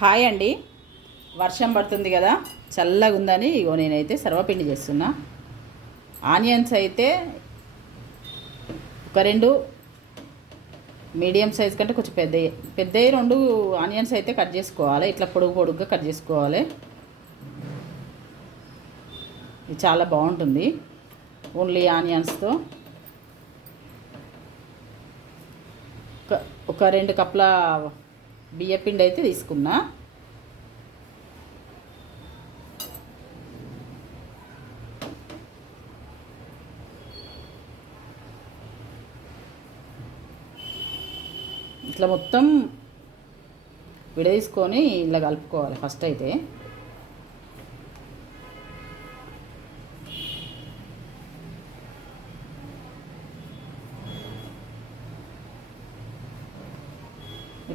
Hi అండి. వర్షం పడుతుంది కదా చల్లగా ఉందని ఇగో నేనైతే సర్వపిండి చేస్తున్నా. ఆనియన్స్ అయితే ఒక రెండు మీడియం సైజ్ కంటే కొంచెం పెద్ద పెద్దవి రెండు ఆనియన్స్ అయితే కట్ చేసుకోవాలి. ఇట్లా పొడుగు పొడుగుగా కట్ చేసుకోవాలి. ఇది చాలా బాగుంటుంది. ఓన్లీ ఆనియన్స్తో. ఒక ఒక రెండు కప్పుల బియ్యపిండి అయితే తీసుకున్నా. ఇట్లా మొత్తం విడదీసుకొని ఇలా కలుపుకోవాలి ఫస్ట్ అయితే.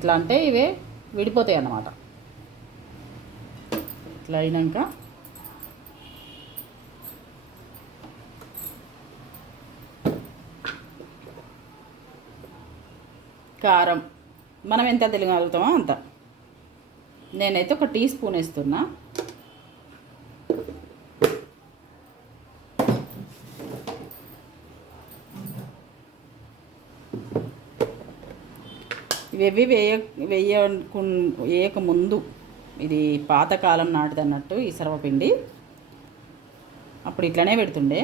ఇట్లా అంటే ఇవే విడిపోతాయి అన్నమాట. ఇట్లా అయినాక కారం మనం ఎంత తినగలుగుతామో అంత. నేనైతే ఒక టీ స్పూన్ వేస్తున్నా. ఇవేవి వేయ వేయకు వేయక ముందు ఇది పాతకాలం నాటిది అన్నట్టు ఈ సర్వపిండి. అప్పుడు ఇట్లనే పెడుతుండే.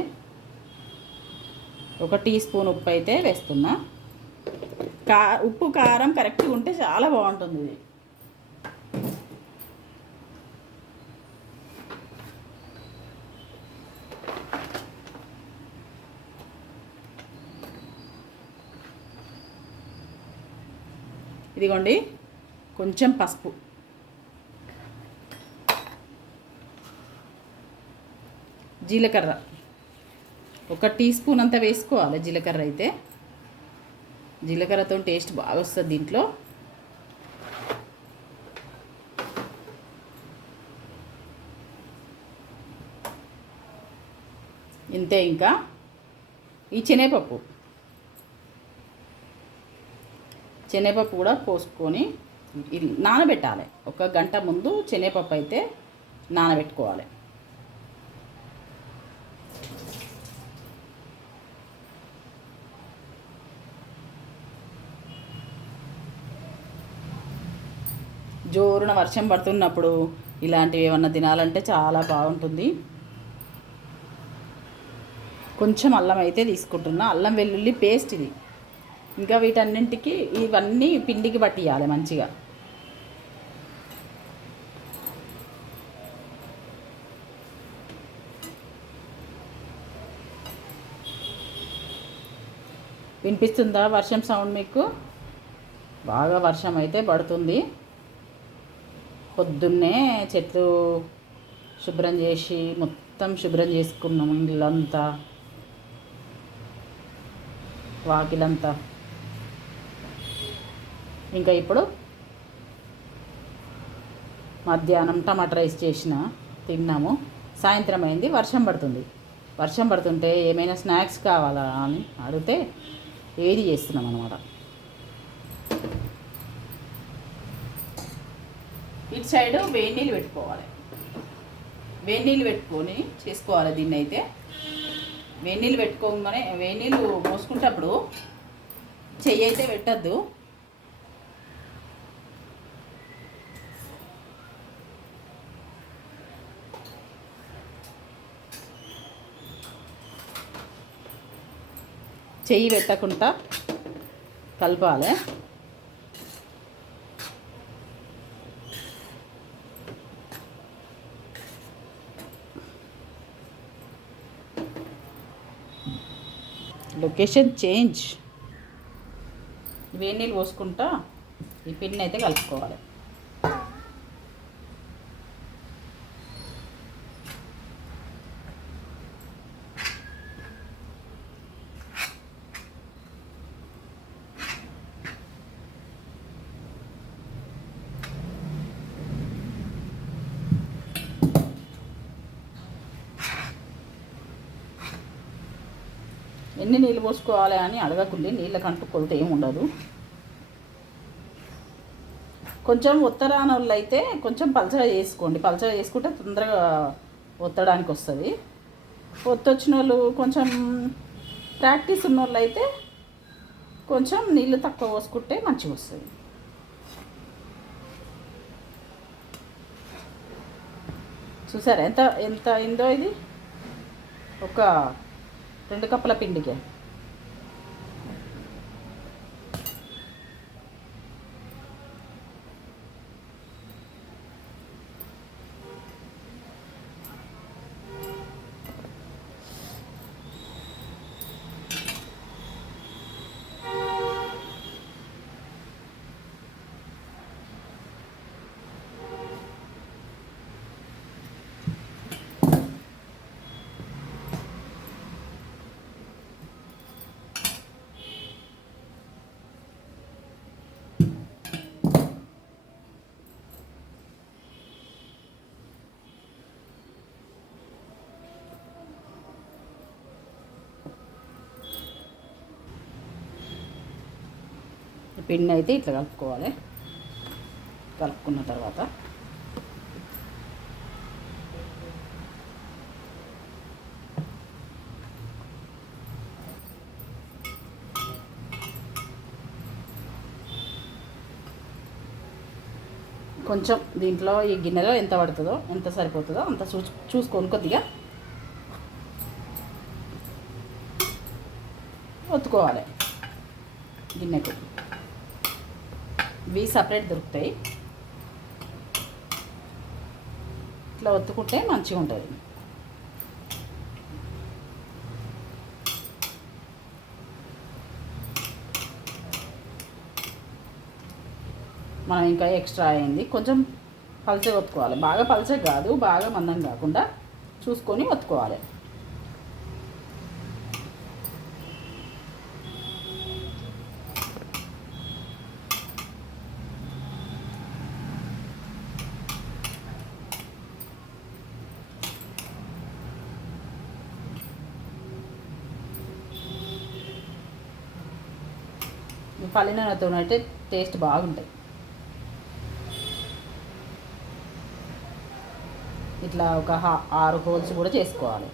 ఒక టీ స్పూన్ ఉప్పు అయితే వేస్తున్నా. కా ఉప్పు కారం కరెక్ట్గా ఉంటే చాలా బాగుంటుంది ఇది. ఇదిగోండి కొంచెం పసుపు. జీలకర్ర. ఒక టీ స్పూన్ అంతా వేసుకోవాలి జీలకర్ర అయితే. జీలకర్రతో టేస్ట్ బాగా వస్తుంది దీంట్లో. ఇంతే ఇంకా. ఈ శనగపప్పు. శనగపప్పు కూడా పోసుకొని ఇది నానబెట్టాలి. ఒక గంట ముందు శనగపప్పు అయితే నానబెట్టుకోవాలి. జోరున వర్షం పడుతున్నప్పుడు ఇలాంటివి ఏమన్నా తినాలంటే చాలా బాగుంటుంది. కొంచెం అల్లం అయితే తీసుకుంటున్నా. అల్లం వెల్లుల్లి పేస్ట్ ఇది. ఇంకా వీటన్నింటికి ఇవన్నీ పిండికి పట్టియాలి మంచిగా. వినిపిస్తుందా వర్షం సౌండ్ మీకు? బాగా వర్షం అయితే పడుతుంది. పొద్దున్నే చెట్లు శుభ్రం చేసి మొత్తం శుభ్రం చేసుకున్నాం ఇల్లంతా. వాకిలంతా. ఇంకా ఇప్పుడు మధ్యాహ్నం టమాటా రైస్ చేసిన తిన్నాము. సాయంత్రం అయింది వర్షం పడుతుంది. వర్షం పడుతుంటే ఏమైనా స్నాక్స్ కావాలా అని అడిగితే ఏది చేస్తున్నాం అనమాట ఇటు సైడ్ వేడి నీళ్ళు పెట్టుకోవాలి. వేడి నీళ్ళు పెట్టుకొని చేసుకోవాలి దీన్ని అయితే. వేడి నీళ్ళు పెట్టుకోగానే వేడి నీళ్ళు పోసుకుంటప్పుడు చెయ్యి అయితే పెట్టద్దు. చెయ్యి పెట్టకుండా కలపాలి. Location change. వేడి నీళ్ళు పోసుకుంటా ఈ పిండిని అయితే కలుపుకోవాలి. ఎన్ని నీళ్ళు పోసుకోవాలి అని అడగకుండి నీళ్ళకంటూ కొలత ఏమి ఉండదు కొంచెం ఉత్తరాన వాళ్ళు అయితే కొంచెం పలచగా చేసుకోండి. పలచగా చేసుకుంటే తొందరగా ఒత్తడానికి వస్తుంది. ఒత్తొచ్చిన వాళ్ళు కొంచెం ప్రాక్టీస్ ఉన్న వాళ్ళు అయితే కొంచెం నీళ్ళు తక్కువ పోసుకుంటే మంచిగా వస్తుంది. చూసారా? ఎంత ఎంత అయిందో ఇది? ఒక రెండు కప్పుల పిండికి. పిండి అయితే ఇట్లా కలుపుకోవాలి. కలుపుకున్న తర్వాత కొంచెం దీంట్లో ఈ గిన్నెలో ఎంత పడుతుందో ఎంత సరిపోతుందో అంత చూ చూసుకొని కొద్దిగా ఒత్తుకోవాలి గిన్నెకు. ఇవి సపరేట్ దొరుకుతాయి. ఇట్లా ఒత్తుకుంటే మంచిగా ఉంటుంది. మనం ఇంకా ఎక్స్ట్రా అయింది. కొంచెం పలచగా ఒత్తుకోవాలి. బాగా పలచగా కాదు బాగా మందం కాకుండా చూసుకొని ఒత్తుకోవాలి. పల్లినతో అయితే టేస్ట్ బాగుంటుంది ఇట్లా ఒక హా- ఆరు హోల్స్ కూడా చేసుకోవాలి.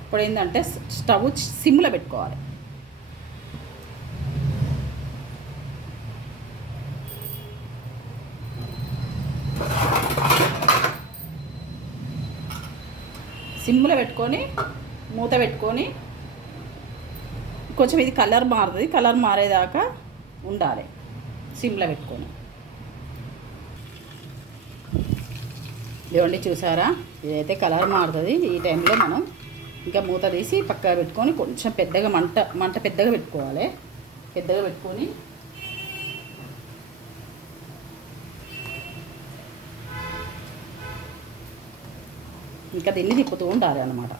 ఇప్పుడు ఏంటంటే స్టవ్ సిమ్లో పెట్టుకోవాలి. సిమ్లో పెట్టుకొని మూత పెట్టుకొని కొంచెం ఇది కలర్ మారుతుంది. కలర్ మారేదాకా ఉండాలి సిమ్లో పెట్టుకొని. ఇదిగోండి చూసారా? ఇదైతే కలర్ మారుతుంది. ఈ టైంలో మనం ఇంకా మూత తీసి పక్కగా పెట్టుకొని కొంచెం పెద్దగా మంట మంట పెద్దగా పెట్టుకోవాలి. పెద్దగా పెట్టుకొని ఇంకా దీన్ని తిప్పుతూ ఉండాలి అన్నమాట.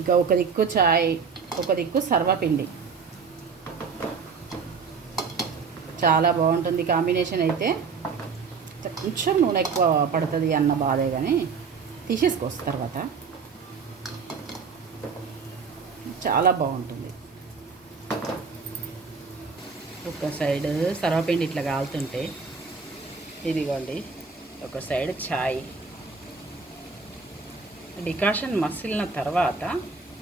ఇంకా ఒక దిక్కు చాయ్ ఒక దిక్కు సర్వపిండి. చాలా బాగుంటుంది కాంబినేషన్ అయితే. కొంచెం నూనె ఎక్కువ పడుతుంది అన్న బాధే కానీ తీసేసుకోవచ్చు తర్వాత. చాలా బాగుంటుంది. ఒక సైడ్ సర్వపిండి ఇట్లా కాలుతుంటే ఇదిగోండి ఒక సైడ్ ఛాయ్. డికాషన్ మసిలిన తర్వాత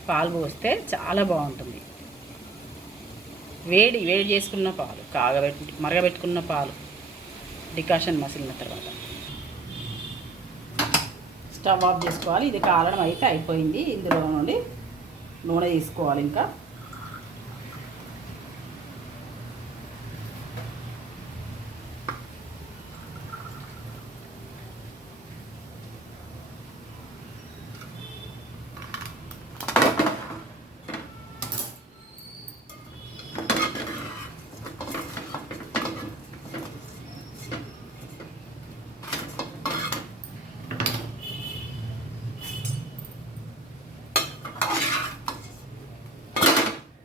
పాలు పోస్తే చాలా బాగుంటుంది. వేడి వేడి చేసుకున్న పాలు కాగబెట్టి మరగబెట్టుకున్న పాలు డికాషన్ మసిలిన తర్వాత. స్టవ్ ఆఫ్ చేసుకోవాలి. ఇది కాలడం అయితే అయిపోయింది. ఇందులో నుండి నూనె తీసుకోవాలి ఇంకా.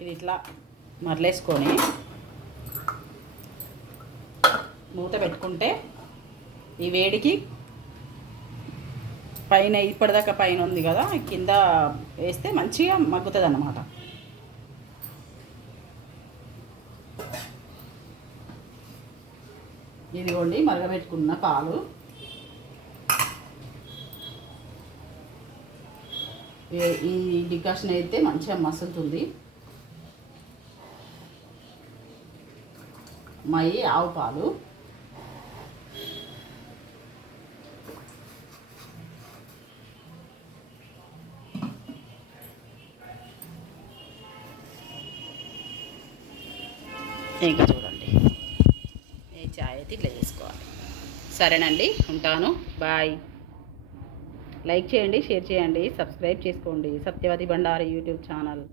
ఇది ఇట్లా మరలేసుకొని మూత పెట్టుకుంటే ఈ వేడికి పైన ఇప్పటిదాకా పైన ఉంది కదా కింద వేస్తే మంచిగా మగ్గుతుంది అన్నమాట ఇదిగోండి మరగబెట్టుకున్న పాలు. ఈ డికాషన్ అయితే మంచిగా మసులుతుంది. మై ఆవు పాలు. ఇంకా చూడండి. ఈ ఛాయ్ అయితే ఇట్లా చేసుకోవాలి. సరేనండి ఉంటాను. బాయ్. లైక్ చేయండి షేర్ చేయండి సబ్స్క్రైబ్ చేసుకోండి. Satyavathi Bhandari YouTube channel.